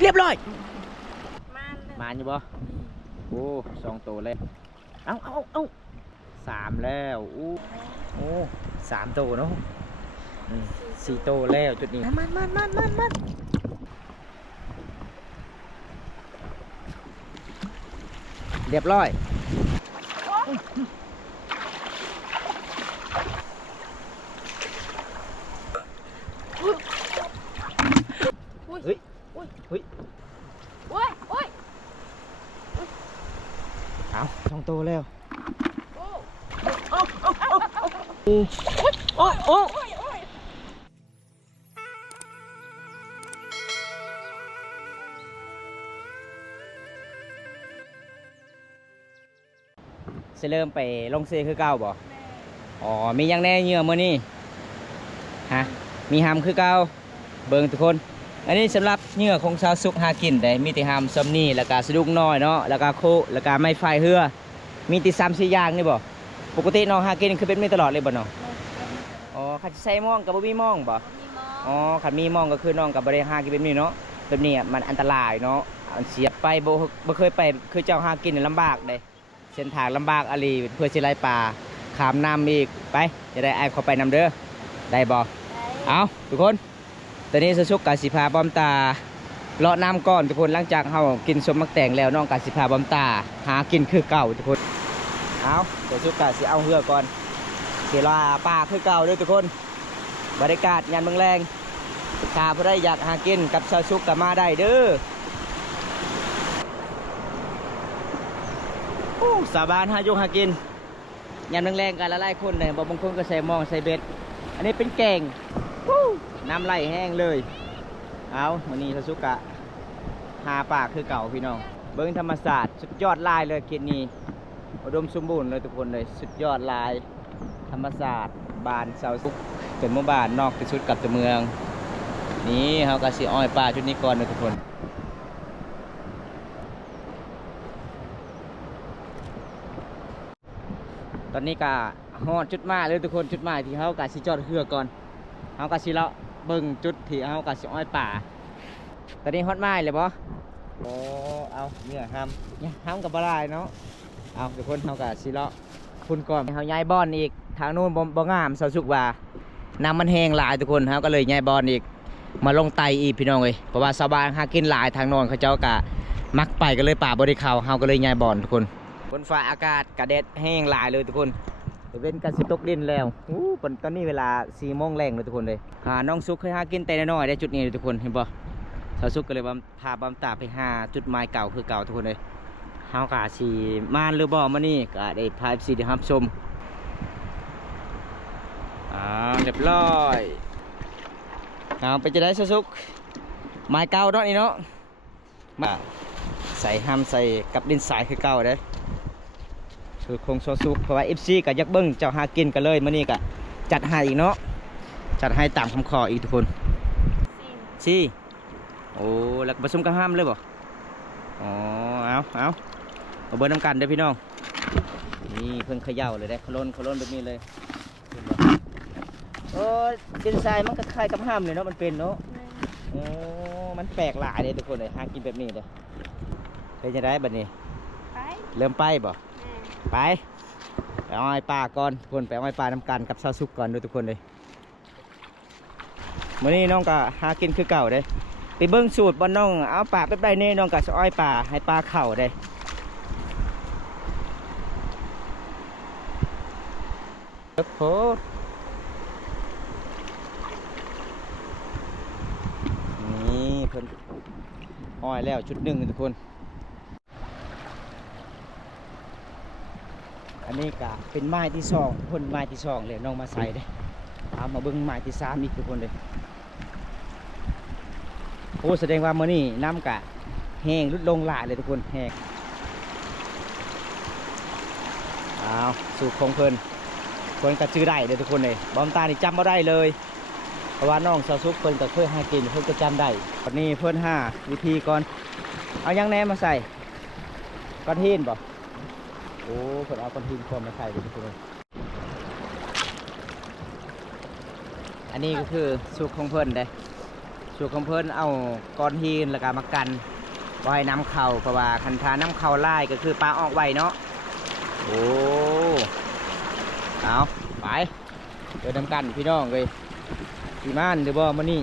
เรียบร้อยมามาอยู่บ่โอ้2 ตัวเลยเอา3แล้วโอ้3 ตัวเนาะ4 ตัวแล้วจุดนี้มันเรียบร้อยเฮ้ยเอา2 ตัวแล้วโอ้จะเริ่มไปลงเซคือเก่าบ่อ๋อมียังแน่เหยื่อมื้อนี้ฮะมีหำคือเก่าเบิ่งทุกคนอันนี้สำหรับเหยื่อของชาวสุกหากินได้มีแต่หำซ้ำนี่แล้วก็สะดุ้งน้อยเนาะแล้วก็โคแล้วก็ไม้ไฟเหือมีติ3-4อย่างนี่บ่ปกติน้องหากินคือเป็นมีตลอดเลยบ่น้องอ๋อขัดใส่ม่องกับบ่มีม่องบ่อ๋อขัดมีม่องก็คือน้องกับบ่ได้หากินแบบนี้เนาะแบบนี้มันอันตรายเนาะเสียไปบ่เคยไปคือเจ้าหากินลำบากเด้เส้นทางลำบากอลีเพื่อสิไล่ปลาขามน้ำอีกไปจะได้ไอ้เข้าไปนำเด้อได้บ่เอาทุกคนตอนนี้สุกกาสิพาบอมตาเลาะน้ำก่อนทุกคนหลังจากเรากินสมมักแตงแล้วน้องกาสิพาบอมตาหากินคือเก่าทุกคนเอาเดี๋ยวสุกกาสิเอาเรือก่อนเดี๋ยวปลาคือเก่าด้วยทุกคนบรรยากาศยามเมืองแรงถ้าผู้ใดอยากหากินกับชาวสุกก็มาได้เด้อสาบานหายกหากินยามแรงๆกันละลายคนเลยบางคนก็ใส่มองใส่เบ็ดอันนี้เป็นแกงน้ำไหลแห้งเลยเอาวันนี้สุกะหาปากคือเก่าพี่น้องเบิ้งธรรมศาสตร์สุดยอดลายเลยเขตนี้อุดมสมบูรณ์เลยทุกคนเลยสุดยอดลายธรรมศาสตร์บานเสาสุกเป็นหมู่บ้านนอกที่สุดกับตัวเมืองนี่เขาก็สีอ้อยปลาชุดนี้ก่อนเลยทุกคนตอนนี้ก็ฮอดจุดมาเลยทุกคนจุดมาที่เขากะสิจอดเรือก่อนเขากะสิเลาะเบิ่งจุดที่เขากะสิอ้อยป่าตอนนี้ฮอดไม้เลยบ่โอ้เอาเนี่ยห้ำกับบลายเนาะเอาทุกคนเขากะสิเลาะคุณก่อนเขาย้ายบอนอีกทางนู้นบ่งามเสาสุกว่าน้ำมันแห้งหลายทุกคนเขาก็เลยย้ายบอนอีกมาลงไตอีพี่น้องเลยเพราะว่าชาวบ้านหากินหลายทางโน้นเขาเจ้ากะมักไปก็เลยป่าบริเขาเขาก็เลยย้ายบอนทุกคนบนฟ้าอากาศกระเด็ดแห้งหลายเลยทุกคนเป็นการสิตกดินแล้วตอนนี้เวลา4 โมงแรงเลยทุกคนเลยน้องซุกเคยหากินแต่น้อยได้จุดนี้เลยทุกคนเห็นป่ะสาวซุกก็เลยพาบำตาไปหาจุดหมายเก่าคือเก่าทุกคนเลยเฮากะสีมานหรือบ่มานี่ก็ได้พาสีได้รับชมเรียบร้อยไปจะได้สาวซุกหมายเก่าเนาะนี่เนาะมาใส่ห้ำใส่กับดินสายคือเก่าเด้คือคงโซซุกเพราะว่า FC กับยักเบิ้งเจ้าหากินกันเลยมื่อนี้ก็จัดให้อีกเนาะจัดให้ตามคำขออีกทุกคนซี่โอ้แล้วผสมกับห้ามเลยบ่อ๋อเอาเบิ้งน้ำกันเด้อพี่น้องนี่เพิ่งเขย่าเลยได้โคลนแบบนี้เลยโอ้ดินทรายมันก็คล้ายกับห้ามเลยเนาะมันเป็นเนาะโอ้มันแปลกหลายเลยทุกคนเลยหากินแบบนี้เลยเป็นยังไงบัดนี้เริ่มไปบ่ไปอ้อยปลาก่อนคนไปอ้อยปลาทำการกับชาวสุกก่อนดูทุกคนเลยมื่อนี้น้องก็หากินคือเก่าเลยไปเบิ้งสูตรบนน้องเอาปลาไปได้เนี่ยน้องก็อ้อยปลาให้ปลาเข่าเลยโคตรนี่เพิ่นอ้อยแล้วชุดหนึ่งทุกคนอันนี้ก็เป็นไม้ที่2คนไม้ที่2เลยน้องมาใส่เลยเอามาเบิ้งไม้ที่3อีกทุกคนเลยโอ้แสดงว่ามื้อนี้น้ำกะแห้งลดลงหลายเลยทุกคนแห้งเอาสูตรของเพิ่นก็ชื่อได้เลยทุกคนเลยบอมตานี่จำไม่ได้เลยเพราะว่าน้องสาวซุกเพิ่นก็เคยหากินเพิ่นก็จำได้ตอนนี้เพิ่นวิธีก่อนเอายังแหนมาใส่ก้อนหินบ่โอ้เพิ่นเอาก้อนหินความมาใส่เลยทุกคนเลยอันนี้ก็คือสุกของเพิ่นเด้ สูตรของเพิ่นเอาก้อนหินแล้วก็มากันบ่ให้น้ำเข้าเพราะว่าคันทาน้ำเข้าไล่ก็คือปลาออกไวเนาะโอ้เอาไปเดินทำกันพี่น้องเลยสีม่านหรือบ่มานี่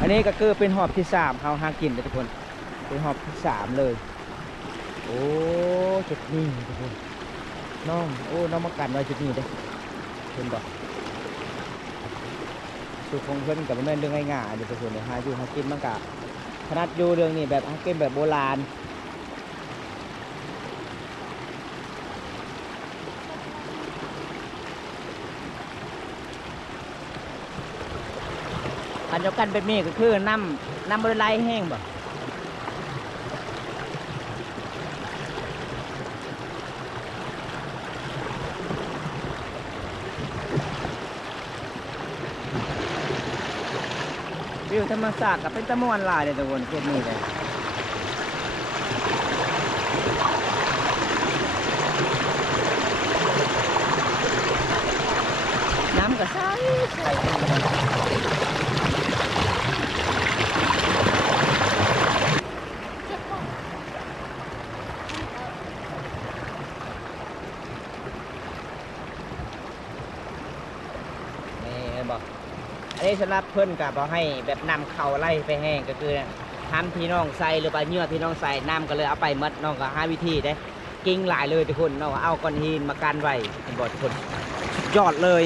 อันนี้ก็คือเป็นหอบที่3เขาหากินเลยทุกคนเป็นหอบที่3เลยโอ้จุดนี้ทุกคนน้องโอ้น้องมากันไว้จุดนี้เด้เพิ่นบอกสูตรของเพิ่นกับมันเป็นเรื่องง่ายๆเดี๋ยวทุกคนเลยหาอยู่หากินมันกะขนาดอยู่เรื่องนี้แบบหากินแบบโบราณอันเดียวกันแบบนี้ก็คือน้ำบริไลแห้งบ่วิวธรรมศาสตร์กับเป็นตะมวนหลายเลยทุกคนเขตนี้เลยน้ำก็ใสนี่บอกอันนี้สำหรับเพื่อนกับบอกให้แบบนำเข่าไล่ไปแห้งก็คือทำที่น้องใส่หรือปลาเนื้อที่น้องใส่น้ำก็เลยเอาไปมัดน้องก็หาวิธีได้กิ้งหลายเลยทุกคนน้องเอาก้อนหินมากันไว้บอกทุกคนสุดยอดเลย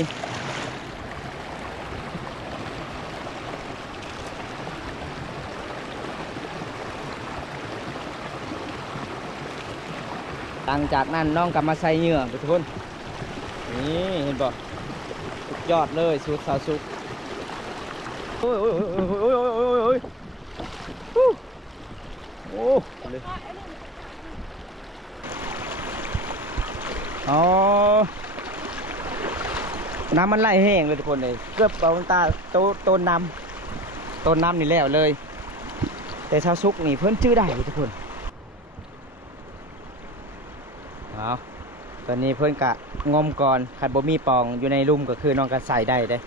หลังจากนั้นน้องกลับมาใส่เนื้อทุกคนนี่เห็นบอกสุดยอดเลยสูตรสาวสุกโอ้ยโอ้ยโอ้ยโอ้ยโอ้ยโอ้ยโอ้ยโอ้เลยอ๋อน้ำมันไหลแห้งเลยทุกคนเลยเกือบเอาตาต้นน้ำนี่แล้วเลยแต่ชาวซุกนี่เพิ่นชื่อได้ทุกคนเอาตอนนี้เพิ่นกะงมก่อนขัดบ่มีปองอยู่ในลุ่มก็คือน้องก็ใส่ได้เลย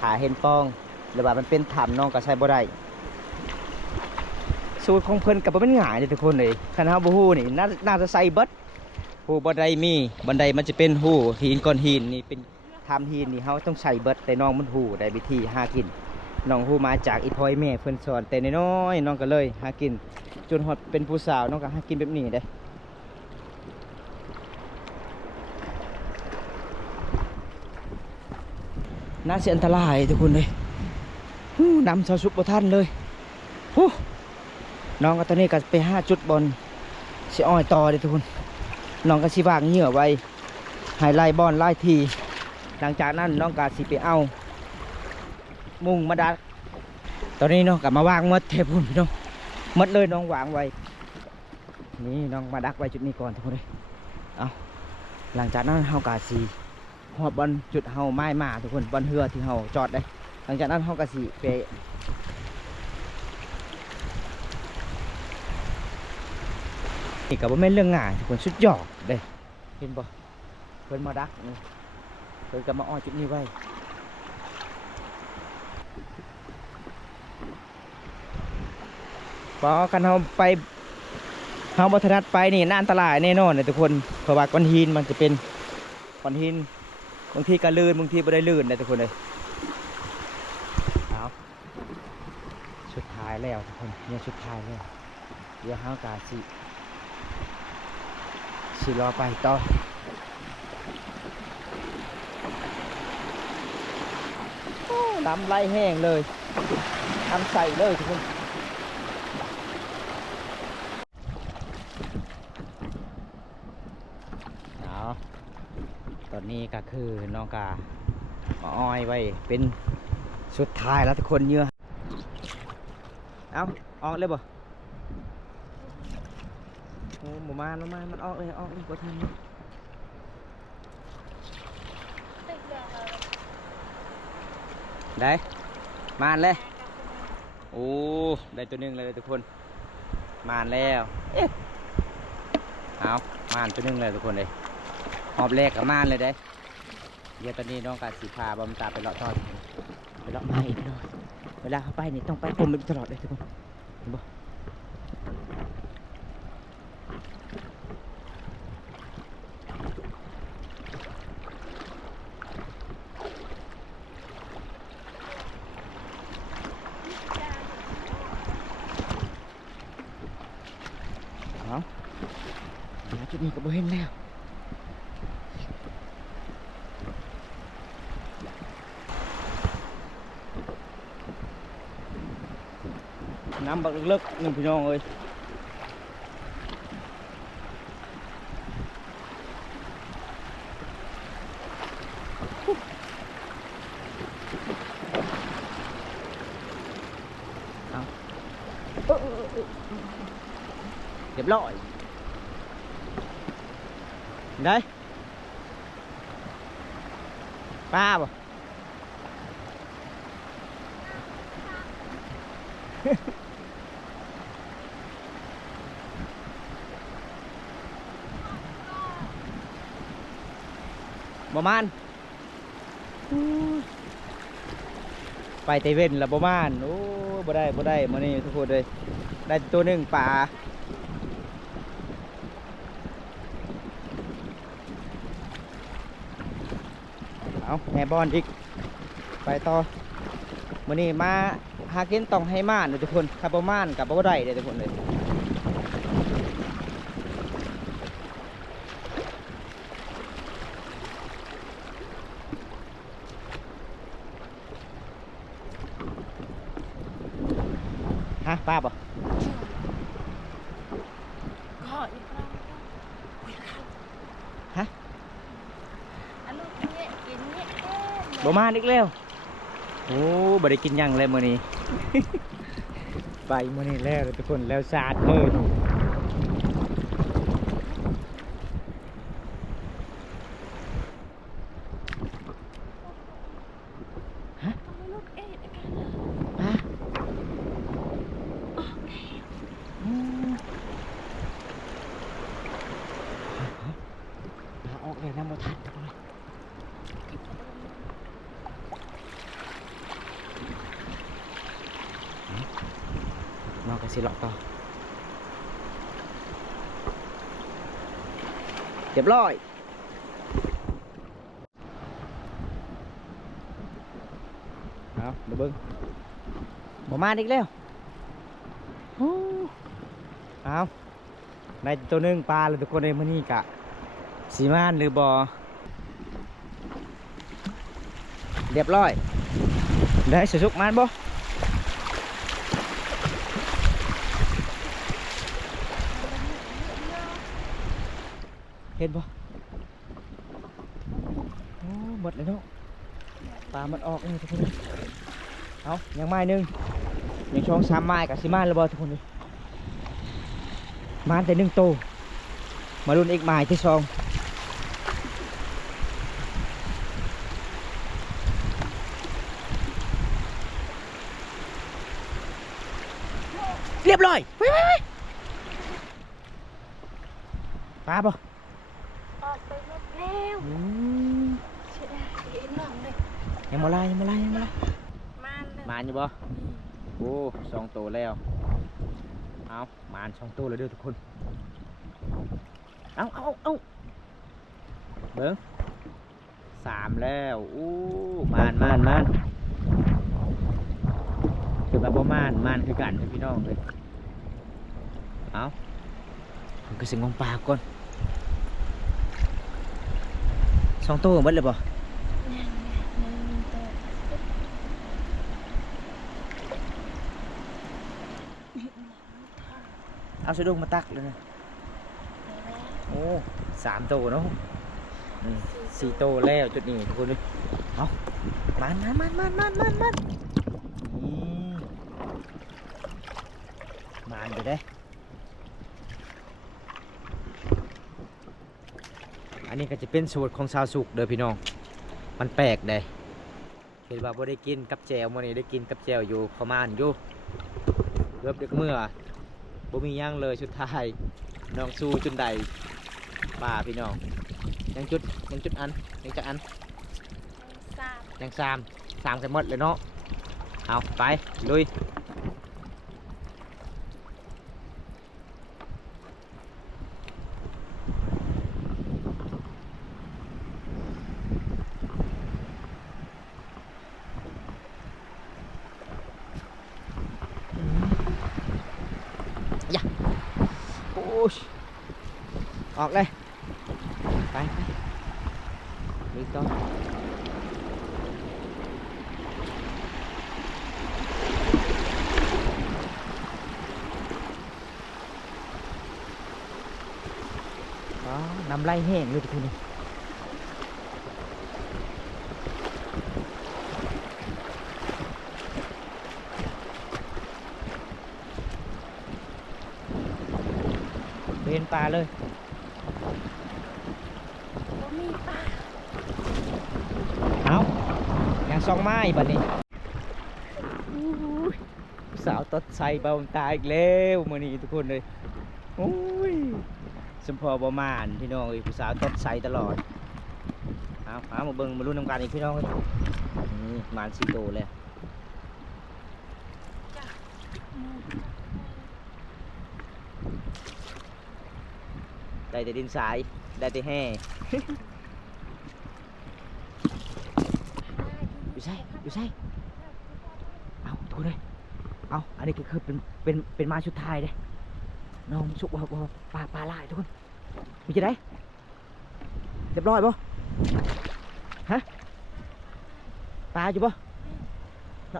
ขาเห็นปองหรือว่ามันเป็นถ้ำน้องก็ใส่บ่ได้สูตรของเพิ่นกับมันง่ายเลยทุกคนเลยคันเฮาบ่ฮู้นี่น่าจะใส่เบิดฮู้บันไดมีบันไดมันจะเป็นฮู้หินก้อนหินนี่เป็นถ้ำหินนี่เฮาต้องใส่เบิดแต่น้องมันฮู้ได้วิธีหากินน้องฮู้มาจากอีพ่อยแม่เพิ่นสอนแต่น้อยๆน้องก็เลยหากินจนฮอดเป็นผู้สาวน้องก็หากินแบบนี้ได้น่าเสียอันตรายทุกคนเลยนำชาวซุปบ่ทันเลยน้องก็ตอนนี้ก็ไป5จุดบอลสิอ้อยต่อเลยทุกคนน้องก็สิวางเหยื่อไว้ให้ไล่บอลไล่ทีหลังจากนั้นน้องก็สิไปเอามุงมาดักตอนนี้น้องก็มาวางมัดเทพุ่นพี่น้องมัดเลยน้องวางไว้นี่น้องมาดักไว้จุดนี้ก่อนทุกคนเลยเอาหลังจากนั้นเฮากะสิหอบบอลจุดเฮาไม้มาทุกคนบอลเรือที่เฮาจอดได้หลังจากนั้นเฮากะสิไปนี่ก็บ่แม่นเรื่องง่ายทุกคนสุดยอดเด้เห็นบ่เพิ่นมาดักนี่เพิ่นก็มาอ้อจุดนี้ไว้พอกันเฮาไปเฮาบ่ถนัดไปนี่น่าอันตรายแน่นอนเลยทุกคนเพราะว่าก้อนหินมันจะเป็นก้อนหินบางทีก็ลื่นบางทีบ่ได้ลื่นเลยทุกคนเลยเอาสุดท้ายแล้วทุกคนเนี่ยสุดท้ายแล้วเดี๋ยวเฮากะสิรอไปต่อน้ำไหลแห้งเลยทำใส่เลยทุกคนเอาตอนนี้ก็คือน้องกามาอ้อยไว้เป็นสุดท้ายแล้วทุกคนเยอะเอาออกเลยบ่โอ้หมูมามันออกเลยบ่ทันได้มานเลยโอ้ได้ตัวนึงเลยทุกคนมานแล้วเอามานตัวนึงเลยทุกคนเลยหอบแรกกับมานเลยได้เดี๋ยวตอนนี้น้องกาสีพาบอมตาไปเลาะทอดไปเลาะไม้อีกหน่อย เวลาเขาไปนี่ต้องไปผมมันตลอดเลยทุกคนเห็นบ่เอาหาจุดนี้ก็บ่เห็นแล้วน้ำบักเลิกๆนึงพี่น้องเอ้ยเอาเรียบร้อยได้ป้าบ่ ประมาณไปเตเว่นละประมาณโอ้บ่ได้มานี่ทุกคนเลยได้ตัวหนึ่งป่าเอาแห่บอลอีกไปต่อมานี่มาหากินต้องให้ม่านทุกคนถ้าประมาณกับบ่ได้เลยทุกคนเลยฮะป้าบ่ ขออีกครั้ง ฮะ อันลูกเนี่ยกินเนี่ย บ่มาอีกแล้วโอ้บ่ได้กินหยังเลยมื้อนี้ ไปมื้อนี้แล้วทุกคนแล้วสาดเลยฮะ เอาลูกเอ็ดกัน ฮะอืมลาออกเลยน้ำบ่ทันทุกคนนอกก็สิเลาะต่อเรียบร้อยเอามาเบิ่งบ่มาอีกแล้วโอ้เอาได้ตัวหนึงปลาเลยทุกคนในมื้อนี้กะสีมานหรือบ่เรียบร้อยได้สุกๆมานบ่เห็นบ่โอ้หมดเลยเนาะปลามันออกเลยทุกคนเลยเอายังไม้หนึงยังช่อง3ไม้กับสิมานแล้วบ่ทุกคนเลยมานแต่1โตมาลุ้นอีกไม้ที่2เรียบร้อยไว้ปลาบ่ ออกไปหมดแล้ว อืม เสียดายเอ็นหน่องเลย ยังมาไล่มาเลย มานอยู่บ่โอ้2 ตัวแล้วเอามาน2 ตัวเลยเด้อทุกคนเอาเบิ้ง3แล้วอู้มานคือแบบว่ามานคือกันพี่น้องเลยเอาผมก็สิงงปลาก่อน2 ตัวหมดเลยบ่ เอาสะดุ้งมาตักเลยนะโอ้3 ตัวเนาะ4 ตัวแล้วจุดนี้ทุกคนเลยเอามันนี่มันไปได้อันนี้ก็จะเป็นสูตรของชาวสุกเด้อพี่น้องมันแปลกเลยเห็นว่าบ่ได้กินกับแจวมื้อนี้ได้กินกับแจวอยู่ประมาณอยู่เกือบเด็กเมื่อบ่มีย่างเลยชุดไทยน้องสู้จุดใดป่าพี่น้องยังจุดอันยังจะอัน สาม ยัง3กันหมดเลยเนาะ เอาไปลุยโอ้ยออกเลยไปลุยต่อน้ำไหลแห้งเลยทุกคนเป็นปลาเลยบ่มีปลา เอาอย่างซองไม้บัดนี้สาวตดใส่เบาตาอีกแล้วมื้อนี้ทุกคนเลยโอ้ยสมพอบ่มานพี่น้องเอ้ยผู้สาวตดใส่ตลอดเอามาเบิ่งมาลุ้นน้ำกันอีกพี่น้องเอ้ยนี่มานสิโตแล้วได้แต่ดินทรายได้แต่แห่อยู่ใช่เอาทุกคนเลยเอาอันนี้ก็คือเป็นมาชุดไทายเด้น้องสุกว่าปลาลายทุกคนมีจะได้เรียบร้อยป่ะฮะปลาอยู่ป่ะ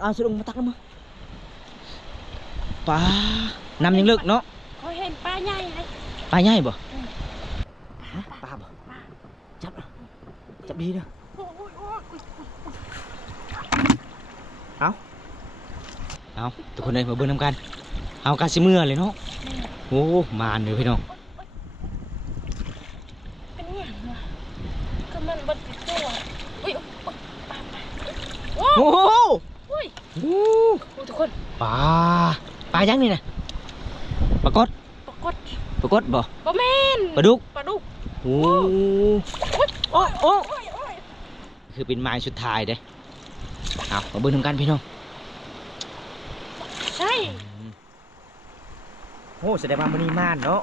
เอาสุดลงมาตักน้ำมือปลาน้ำยังลึกเนาะ เขาเห็นปลาใหญ่เลย ปลาใหญ่ป่ะฮะปลาป่ะจับดีเด้อเอาทุกคนเลยมาเบิ่งน้ำกันเอากาซิเมื่อเลยเนาะโอ้มานเลยพี่น้อง เป็นอย่างวะก็มันบดติดตัวอุ้ยปลาโอ้ โอ้โห อุ้ย โอ้ โอ้ทุกคน ปลายังนี่นะปลากด ปรากฏ ปลากดบ่ บ่แม่น ปลาดุก ปลาดุก โอ้ โอ้ย โอ้ โอ้ยโอ้ย คือเป็นไม้สุดท้ายเด้เอามาเบิ่งน้ำกันพี่น้อง ใช่ โอ้แสดงว่ามันนี่ม่านเนาะ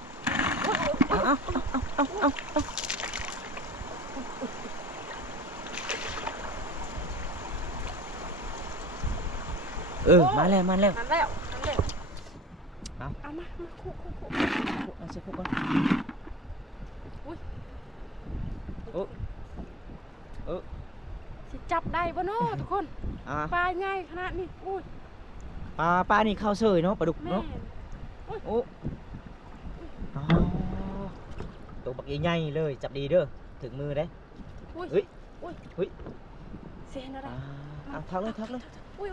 มาแล้ว นั่นแล้ว เอา เอามาคู่ เอาเสื้อคู่ก่อน อุ้ย โอ้ สิจับได้บ่เนาะทุกคน ปลาใหญ่ขนาดนี้อุ้ย ปลานี่เข้าเสยเนาะปลาดุก แม่ เนาะ น โอ้ตัวบักใหญ่ๆเลยจับดีเด้อถึงมือได้ อุ้ย เฮ้ย อุ้ย เฮ้ย เสียงอะไร เอาทักเลย อุ้ย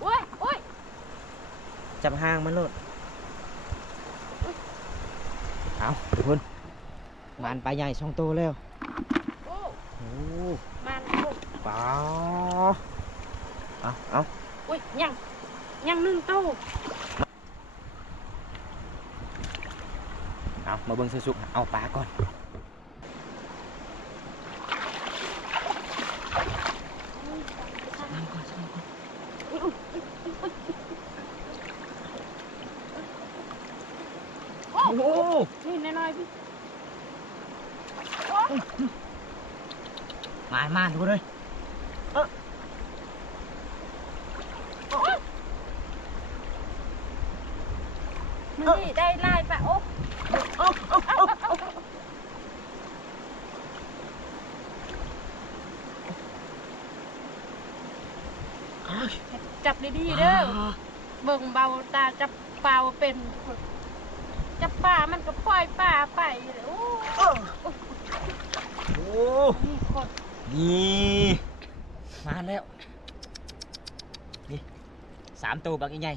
โอ้ยโอ้ย จับหางมันโลดเอาทุกคนงานปลาใหญ่ช่องโตแล้ว โอ้ โอ้ มันลูก ปลาเอา อุ้ยยังหนึ่งโต เอามาเบิ่งสุกๆเอาปลาก่อน โอ้ โอ้ นี่น้อยๆพี่ มาทุกคนเลย มันนี่ได้ลายปะโอ้จับดีๆเด้อเบิ่งเบาตาจับปลาเป็นจับปลามันก็ปล่อยปลาไปเลยโอ้ โอ้ นี่คน นี่มาแล้วนี่3 ตัวบักใหญ่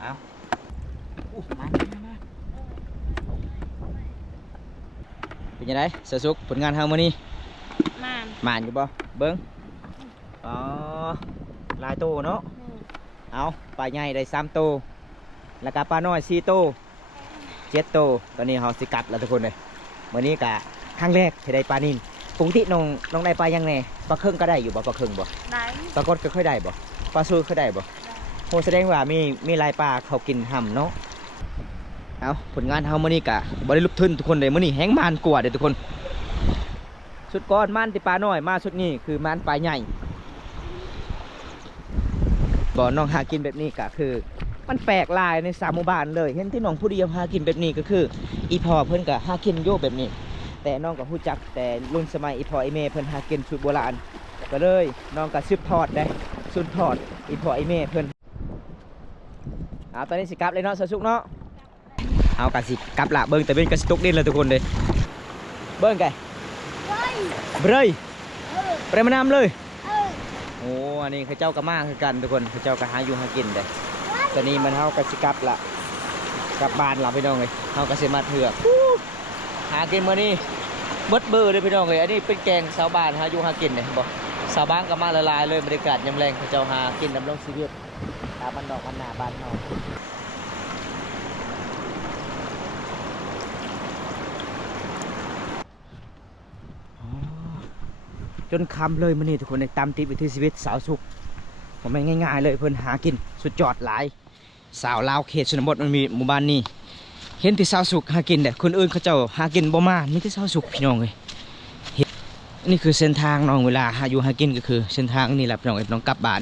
เอามาเป็นยังไงเสือสุกผลงานเฮามื้อนี้ มัน มานอยู่บ่เบิ้งอ๋อลายโตเนาะเอาปลาใหญ่ได้3 ตัวแล้วก็ปลาน้อย4 ตัว7 ตัวตอนนี้เฮาสิกัดแล้วทุกคนเลยมื้อนี้ก็ครั้งแรกที่ได้ปลานิล ปกติน้องได้ปลายังไงปลาเครื่องก็ได้อยู่บ่ปลาเครื่องบ่ ไหน ปลากดก็เคยได้บ่ปลาซูเคยได้บ่โหแสดงว่ามีหลายปลาเขากินห่ำเนาะเอาผลงานเฮามื้อนี้กะบ่ได้ลุกทึนทุกคนเลยมื้อนี้แห้งมานกว่าเด้อทุกคนสุดก้อนมันที่ปลาน้อยมาสุดนี้คือมันปลาใหญ่บ่น้องหากินแบบนี้ก็คือมันแปลกลายใน3หมู่บ้านเลยเห็นที่น้องผู้เดียวหากินแบบนี้ก็คืออีพ่อเพิ่นก็หากินโยแบบนี้แต่น้องก็ฮู้จักแต่รุ่นสมัยอีพ่ออีแม่เพิ่นหากินสูตรโบราณก็เลยน้องก็สืบทอดได้สืบทอดอีพ่ออีแม่เพิ่นตอนนี้สิกลับเลยเนาะสะสุกเนาะเอากะสิกลับละเบิ่งแต่เป็นกระสตุกดินเลยทุกคนเลยเบิ่งไก่เบรยเปรมานำเลยโอ้อันนี้เขาเจ้าก็มาคือกันทุกคนเขาเจ้าก็หาอยู่หากินเลยตอนนี้มันเฮากะสิกลับละกลับบ้านเราพี่น้องเลยเฮากะสิมาเถือกหากินมื้อนี้เบิดเบอร์เลยพี่น้องเลยอันนี้เป็นแกงชาวบ้านหาอยู่หากินเลยบอกชาวบ้านก็มาละลายเลยบรรยากาศยามแรงเขาเจ้าหากินดำรงชีวิตบ้านดอกบ้านนาบ้านเฮาจนคำเลยมันนี่ทุกคนในตามติดวิถีชีวิตสาวสุขผมไม่ง่ายๆเลยเพิ่นหากินสุดยอดหลายสาวลาวเขตชนบทมันมีหมู่บ้านนี้เห็นที่สาวสุขหากินแต่คนอื่นเขาเจ้าหากินบ่มามีที่สาวสุขพี่น้องเลยนี่คือเส้นทางน้องเวลาหาอยู่หากินก็คือเส้นทางนี่แหละพี่น้องน้องกลับบ้าน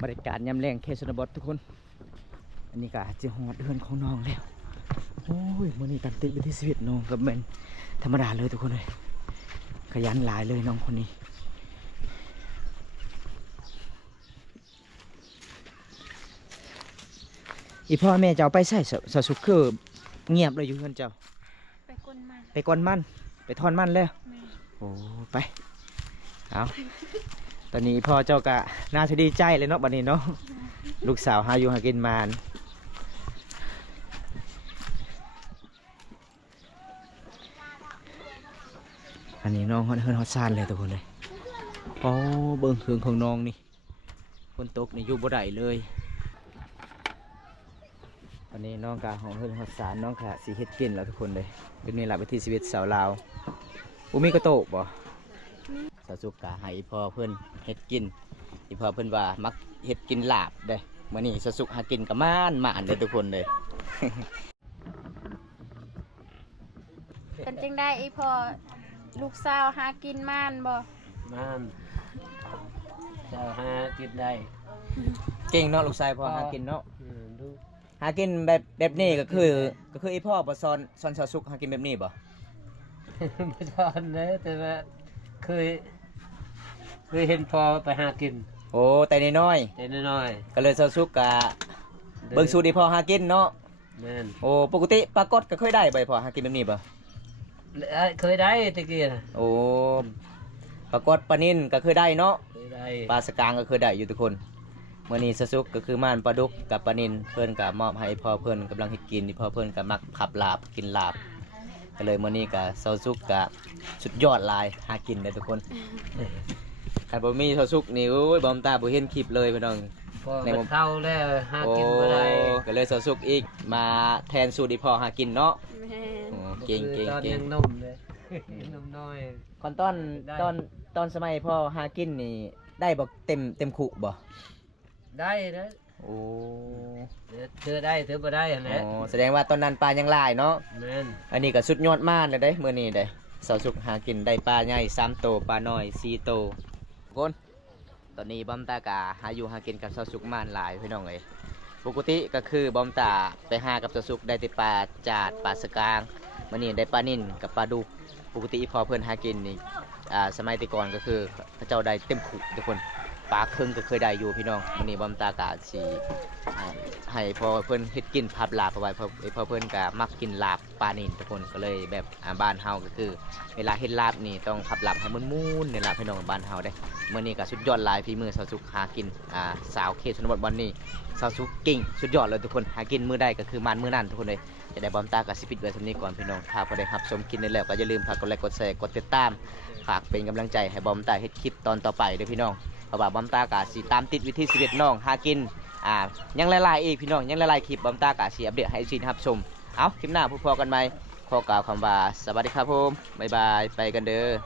บรรยากาศยามแรงเขตชนบททุกคนอันนี้ก็จะหอดเดือนของน้องแล้วโอ้ยมื้อนี้ตามติดวิถีชีวิตน้องกับแม่นธรรมดาเลยทุกคนเลยขยันหลายเลยน้องคนนี้อีพ่อแม่เจ้าไปใส่สสุกคือเงียบเลยอยู่เพื่อนเจ้าไปก้นมัน ไปก้อนมันไปทอนมันแล้ว แม่ โอ้ไปเอาตอนนี้พ่อเจ้ากะน่าจะดีใจเลยเนาะบัดนี้เนาะลูกสาวหาอยู่หากินมานอันนี้น้องเฮิร์นฮอตซานเลยทุกคนเลยโอ้เบิ่งเครื่องของน้องนี่ฝนตกนี่อยู่บ่ได้เลยวันนี้น้องกะของเฮิร์นฮอตซานน้องกะสีเฮ็ดกินแล้วทุกคนเลยเป็นนี่แหละวิถีชีวิตสาวลาวมีกระโตกบ่สาวสุกกะให้พ่อเพิ่นเฮ็ดกินอีพ่อเพิ่นว่ามักเฮ็ดกินลาบเด้มื้อนี้สาวสุกหากินกับม่านเลยทุกคนเลย เป็นจังได้อีพอลูกสาวหากินม่านบ่ มันจะหากินได้ เก่งเนาะลูกชายพ่อหากินเนาะ ดู หากินแบบนี้ก็คืออีพ่อบ่สอนสาวสุกหากินแบบนี้บ่ ไม่ทอนนะแต่ว่าเคยเห็นพอไปหากิน โอ้แต่น้อย แต่น้อย ๆก็เลยสาวสุกกะ ๆ เบิ่งสูตรอีพ่อหากินเนาะ แม่น โอ้ปกติปลากดก็เคยได้บ่พ่อหากินแบบนี้บ่ เคยได้ตะกี้นะ โอ้ปลากดปลานิ่นก็เคยได้เนาะ เคยได้ ปลาสกางก็เคยได้อยู่ทุกคนมื้อนี้สาวสุกก็คือม่านปลาดุกกับปลานิ่นเพิ่นก็มอบให้พ่อเพิ่นกำลังเฮ็ดกินที่พ่อเพิ่นก็มักขับลาบกินลาบก็เลยมื้อนี้ก็สาวสุกก็สุดยอดหลายหากินได้ทุกคนคันบ่มีสาวสุกนี่โอ้ยบ่มตาบ่เห็นคลิปเลยพี่น้อง พอมันเท่าแล้วหากินบ่ได้ ก็เลยสาวสุกอีกมาแทนสูตรที่พ่อหากินเนาะ แม่ โอ้เก่ง คือตอน ๆ ยังนมเลยนมน้อย ๆก่อนตอนสมัยพ่อหากินนี่ได้บ่เต็มคุบ่ ได้นะ โอ้ เธอได้เธอบ่ได้หั่นแหละ อ๋อแสดงว่าตอนนั้นปลายังหลายเนาะ แม่น อันนี้ก็สุดยอดมากเลยเด้มื้อนี้เด้สาวสุกหากินได้ปลาใหญ่3โตวปลาน้อย4โตวทุกคนตอนนี้บอมตากาหาอยู่หากินกับสาวสุกมานหลายพี่น้องเอ้ยปกติก็คือบอมตาไปหากับสาวสุกได้แต่ปลาจาดปลาสกางมื้อนี้ได้ปลานิ่นกับปลาดุกปกติพอเพิ่นหากินนี่สมัยแต่ก่อนก็คือเขาเจ้าได้เต็มคุทุกคนปลาครึ่งก็เคยได้อยู่พี่น้องมื้อนี้บอมตากาสิให้พอเพิ่นเฮ็ดกินพับลาบเอาไว้พอเพิ่นก็มักกินลาบปลานิ่นทุกคนก็เลยแบบบ้านเฮาก็คือเวลาเฮ็ดลาบนี่ต้องพับลาบให้มันมูนๆนี่ล่ะพี่น้องบ้านเฮาเด้มื้อนี้ก็สุดยอดหลายฝีมือสาวสุกหากินสาวเขตชนบทวันนี้สาวสุกเก่งสุดยอดเลยทุกคนหากินมื้อใดก็คือมันมื้อนั้นทุกคนเลยจะได้บอมตากับสิปิดไว้สำนี้ก่อนพี่น้องถ้าพอได้รับชมคลิปนี้แล้วก็อย่าลืมฝากกดไลค์กดแชร์กดติดตามฝากเป็นกำลังใจให้บอมตาเฮ็ดคลิปตอนต่อไปด้วยพี่น้องเพราะว่าบอมตากะสิตามติดวิถีชีวิตน้องหากินยังหลายๆอีกพี่น้องยังหลายๆคลิปบอมตากะสิอัปเดตให้ซีนรับชม เอาคลิปหน้าพบกันใหม่ขอกล่าวคำว่าสวัสดีครับผมบ๊ายบายไปกันเด้อ